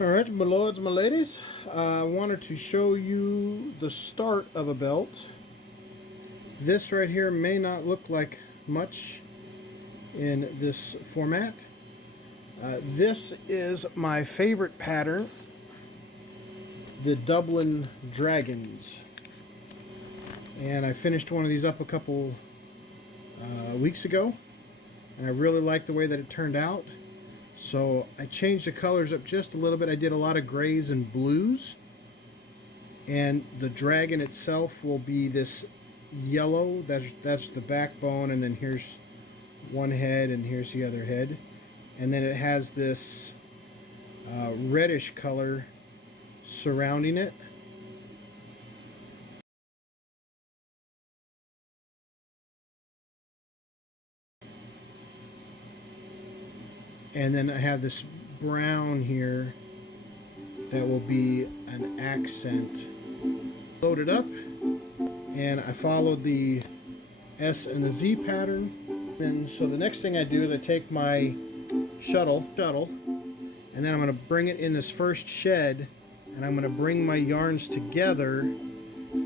Alright, my lords, my ladies, I wanted to show you the start of a belt. This right here may not look like much in this format. This is my favorite pattern, the Dublin Dragons. And I finished one of these up a couple weeks ago, and I really like the way that it turned out. So I changed the colors up just a little bit. I did a lot of grays and blues. And the dragon itself will be this yellow. That's the backbone, and then here's one head, and here's the other head. And then it has this reddish color surrounding it. And then I have this brown here that will be an accent. Load it up, and I followed the S and the Z pattern. And so the next thing I do is I take my shuttle, and then I'm going to bring it in this first shed, and I'm going to bring my yarns together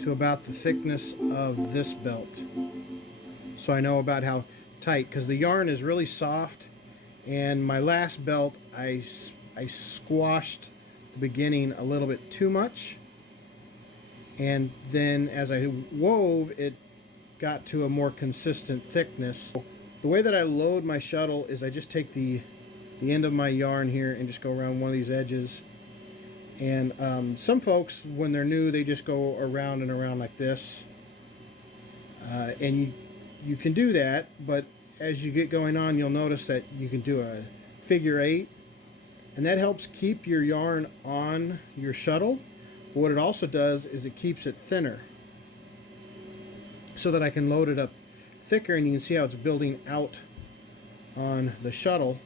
to about the thickness of this belt. So I know about how tight, because the yarn is really soft. And my last belt, I squashed the beginning a little bit too much. And then as I wove, it got to a more consistent thickness. The way that I load my shuttle is I just take the end of my yarn here and just go around one of these edges. And some folks, when they're new, they just go around and around like this. And you can do that, but as you get going on, you'll notice that you can do a figure 8, and that helps keep your yarn on your shuttle. But what it also does is it keeps it thinner, so that I can load it up thicker, and you can see how it's building out on the shuttle,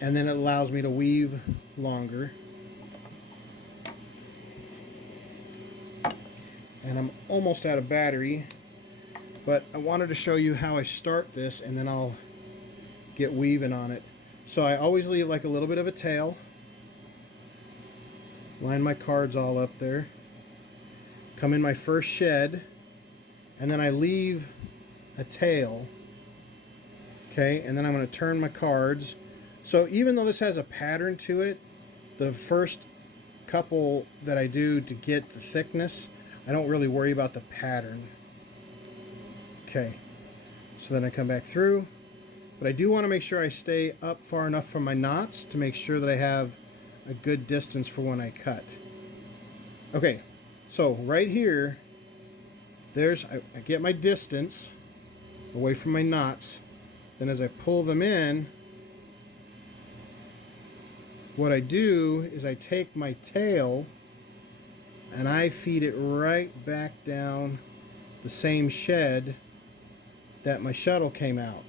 and then it allows me to weave longer. And I'm almost out of battery, but I wanted to show you how I start this, and then I'll get weaving on it. So I always leave like a little bit of a tail. Line my cards all up there. Come in my first shed, and then I leave a tail. Okay, and then I'm going to turn my cards. So even though this has a pattern to it, the first couple that I do to get the thickness, I don't really worry about the pattern. Okay, so then I come back through, but I do want to make sure I stay up far enough from my knots to make sure that I have a good distance for when I cut. Okay, so right here, I get my distance away from my knots. Then as I pull them in, what I do is I take my tail and I feed it right back down the same shed that my shuttle came out.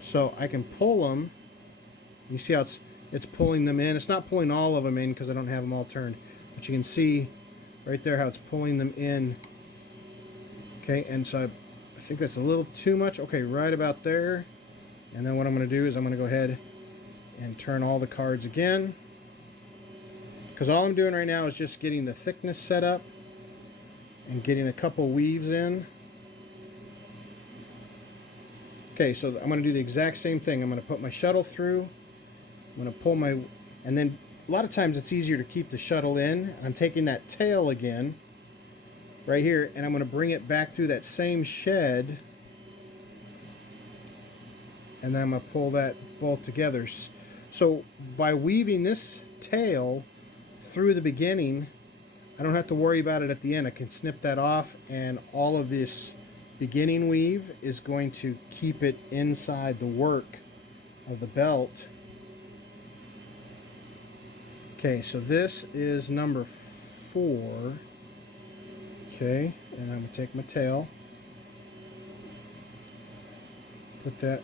So I can pull them. You see how it's pulling them in. It's not pulling all of them in because I don't have them all turned, but you can see right there how it's pulling them in. Okay, and so I think that's a little too much. Okay, right about there. And then what I'm going to do is I'm going to go ahead and turn all the cards again, because all I'm doing right now is just getting the thickness set up and getting a couple weaves in. Okay, so I'm going to do the exact same thing. I'm going to put my shuttle through. I'm going to pull my, and then a lot of times it's easier to keep the shuttle in. I'm taking that tail again right here, and I'm going to bring it back through that same shed, and then I'm going to pull that both together. So by weaving this tail through the beginning, I don't have to worry about it at the end. I can snip that off, and all of this beginning weave is going to keep it inside the work of the belt. Okay, so this is number 4. Okay, and I'm going to take my tail, put that,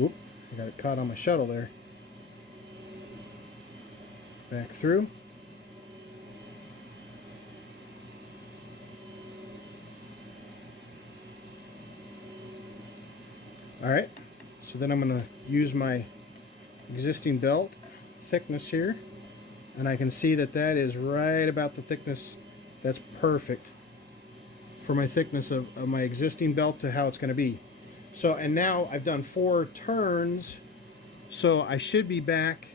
oop, I got it caught on my shuttle there, back through. Alright, so then I'm going to use my existing belt thickness here, and I can see that that is right about the thickness that's perfect for my thickness of my existing belt to how it's going to be. So, and now I've done 4 turns, so I should be back,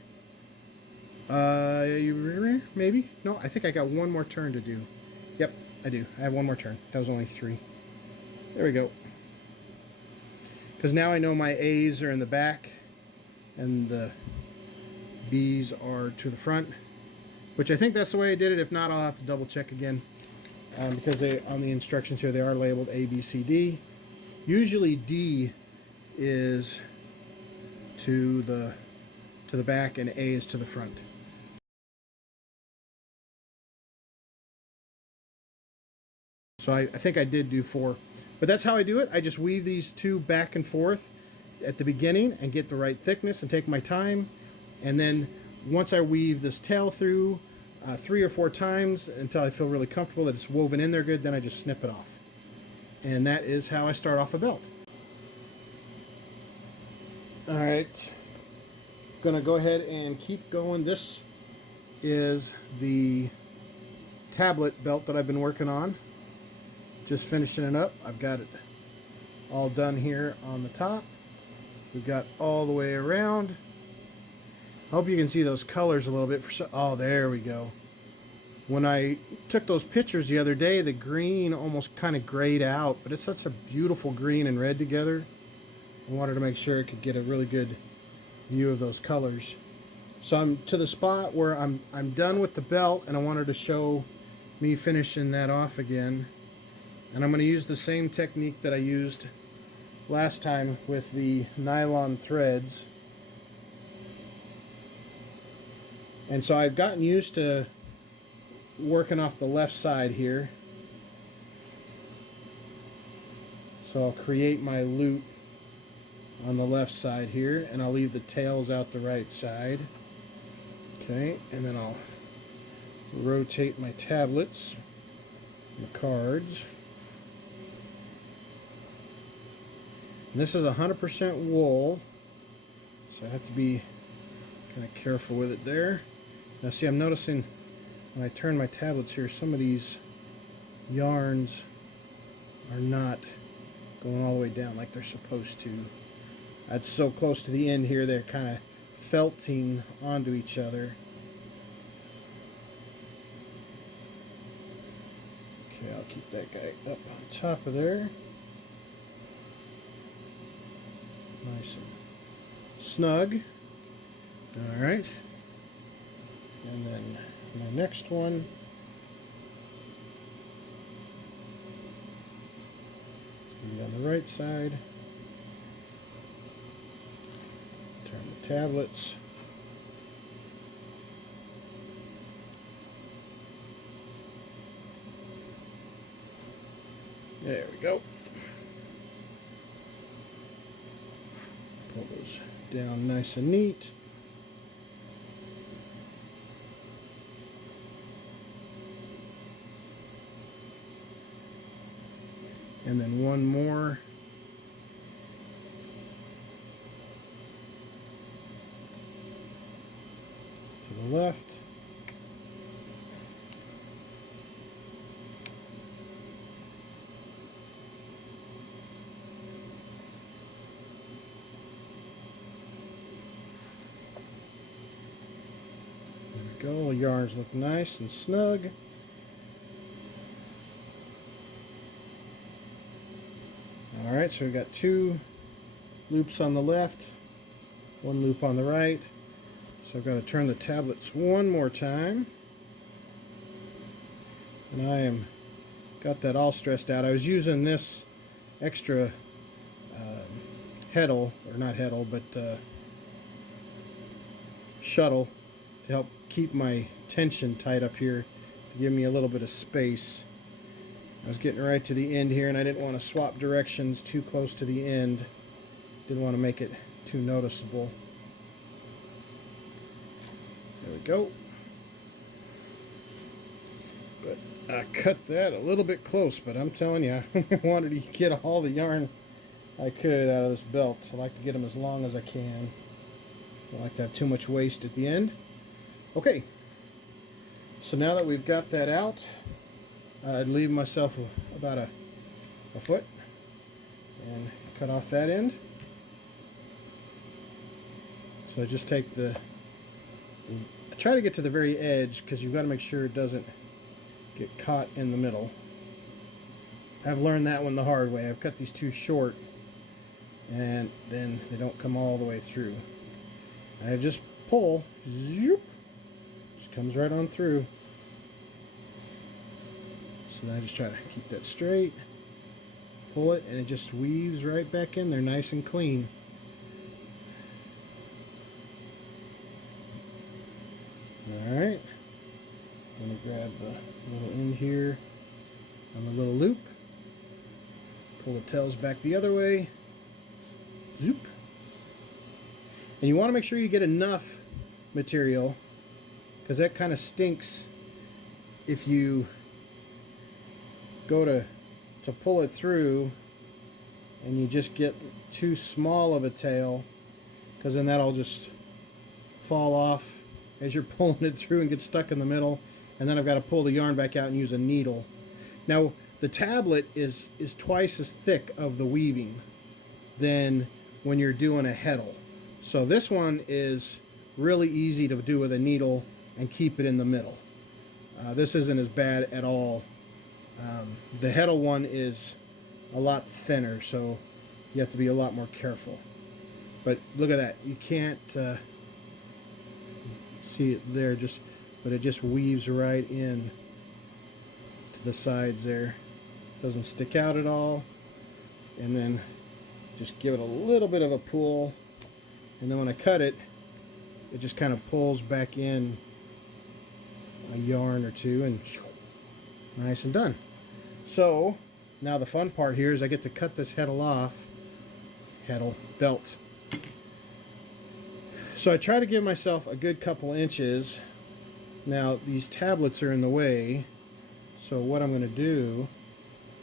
maybe? No, I think I got 1 more turn to do. Yep, I do. I have 1 more turn. That was only 3. There we go. Because now I know my A's are in the back and the B's are to the front, which I think that's the way I did it. If not, I'll have to double check again, because on the instructions here they are labeled A, B, C, D. Usually D is to the back and A is to the front. So I think I did do 4, but that's how I do it. I just weave these 2 back and forth at the beginning and get the right thickness and take my time, and then once I weave this tail through 3 or 4 times until I feel really comfortable that it's woven in there good, then I just snip it off. And that is how I start off a belt. Alright, gonna go ahead and keep going. This is the tablet belt that I've been working on. Just finishing it up. I've got it all done here on the top. We've got all the way around. I hope you can see those colors a little bit. Oh, there we go. When I took those pictures the other day, the green almost kind of grayed out, but it's such a beautiful green and red together. I wanted to make sure I could get a really good view of those colors. So I'm to the spot where I'm done with the belt, and I wanted to show me finishing that off again. And I'm going to use the same technique that I used last time with the nylon threads. And so I've gotten used to working off the left side here. So I'll create my loop on the left side here, and I'll leave the tails out the right side. Okay, and then I'll rotate my tablets, the cards. And this is 100% wool, so I have to be kind of careful with it there. Now see, I'm noticing when I turn my tablets here, some of these yarns are not going all the way down like they're supposed to. That's so close to the end here, they're kind of felting onto each other. Okay, I'll keep that guy up on top of there. Nice and snug. Alright. And then my next one. It's going to be on the right side. Turn the tablets. There we go. Pull those down nice and neat. And then one more. To the left. There we go. The yarns look nice and snug. Alright, so we've got 2 loops on the left, 1 loop on the right. So I've got to turn the tablets one more time. And I am got that all stressed out. I was using this extra heddle, or not heddle, but shuttle to help keep my tension tight up here, to give me a little bit of space. I was getting right to the end here, and I didn't want to swap directions too close to the end. Didn't want to make it too noticeable. There we go. But I cut that a little bit close, but I'm telling you, I wanted to get all the yarn I could out of this belt. I like to get them as long as I can. Don't like to have too much waste at the end. Okay, so now that we've got that out, I'd leave myself about a foot and cut off that end. So I just take I try to get to the very edge because you've got to make sure it doesn't get caught in the middle. I've learned that one the hard way. I've cut these too short and then they don't come all the way through. And I just pull, zoop, just comes right on through. So then I just try to keep that straight, pull it, and it just weaves right back in there nice and clean. Alright, I'm going to grab the little end here on the little loop, pull the tails back the other way, zoop. And you want to make sure you get enough material, because that kind of stinks if you go to pull it through and you just get too small of a tail, because then that'll just fall off as you're pulling it through and get stuck in the middle, and then I've got to pull the yarn back out and use a needle. Now the tablet is twice as thick of the weaving than when you're doing a heddle. So this one is really easy to do with a needle and keep it in the middle. This isn't as bad at all. The heddle one is a lot thinner, so you have to be a lot more careful. But look at that. You can't see it there, but it just weaves right in to the sides there. Doesn't stick out at all. And then just give it a little bit of a pull, and then when I cut it, it just kind of pulls back in a yarn or two, and nice and done. So now the fun part here is I get to cut this heddle off, belt. So I try to give myself a good couple inches. Now these tablets are in the way, so what I'm going to do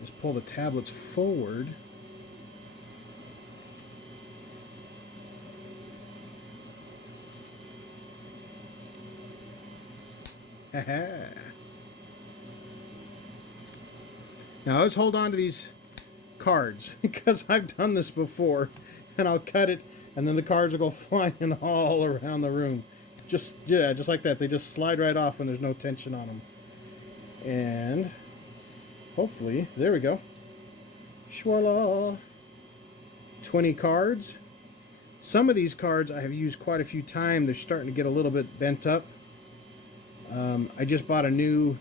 is pull the tablets forward. Now I always hold on to these cards because I've done this before, and I'll cut it and then the cards will go flying all around the room. Just like that. They just slide right off when there's no tension on them. And hopefully, there we go. Voila! 20 cards. Some of these cards I have used quite a few times. They're starting to get a little bit bent up. I just bought a new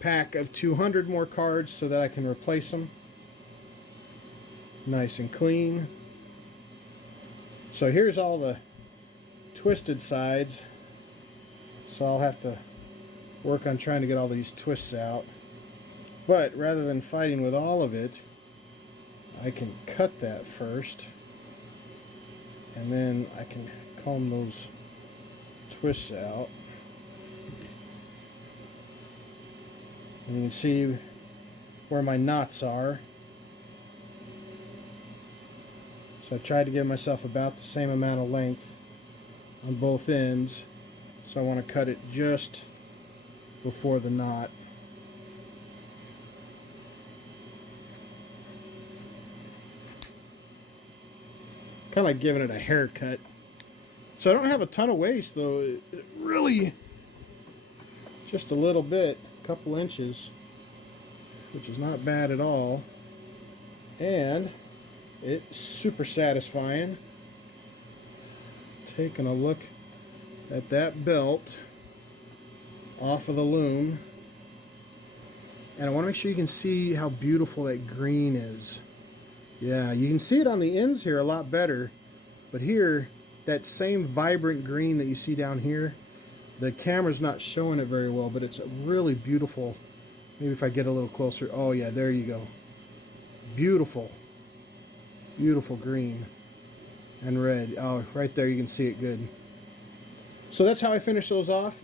pack of 200 more cards so that I can replace them. Nice and clean. So here's all the twisted sides. So I'll have to work on trying to get all these twists out. But rather than fighting with all of it, I can cut that first. And then I can comb those twists out. And you can see where my knots are. So I tried to give myself about the same amount of length on both ends. So I want to cut it just before the knot. Kind of like giving it a haircut. So I don't have a ton of waste though. It really, just a little bit, a couple inches, which is not bad at all. And it's super satisfying. Taking a look at that belt off of the loom. And I want to make sure you can see how beautiful that green is. Yeah, you can see it on the ends here a lot better. But here, that same vibrant green that you see down here, the camera's not showing it very well, but it's really beautiful. Maybe if I get a little closer. Oh yeah, there you go. Beautiful. Beautiful green and red. Oh, right there you can see it good. So that's how I finish those off.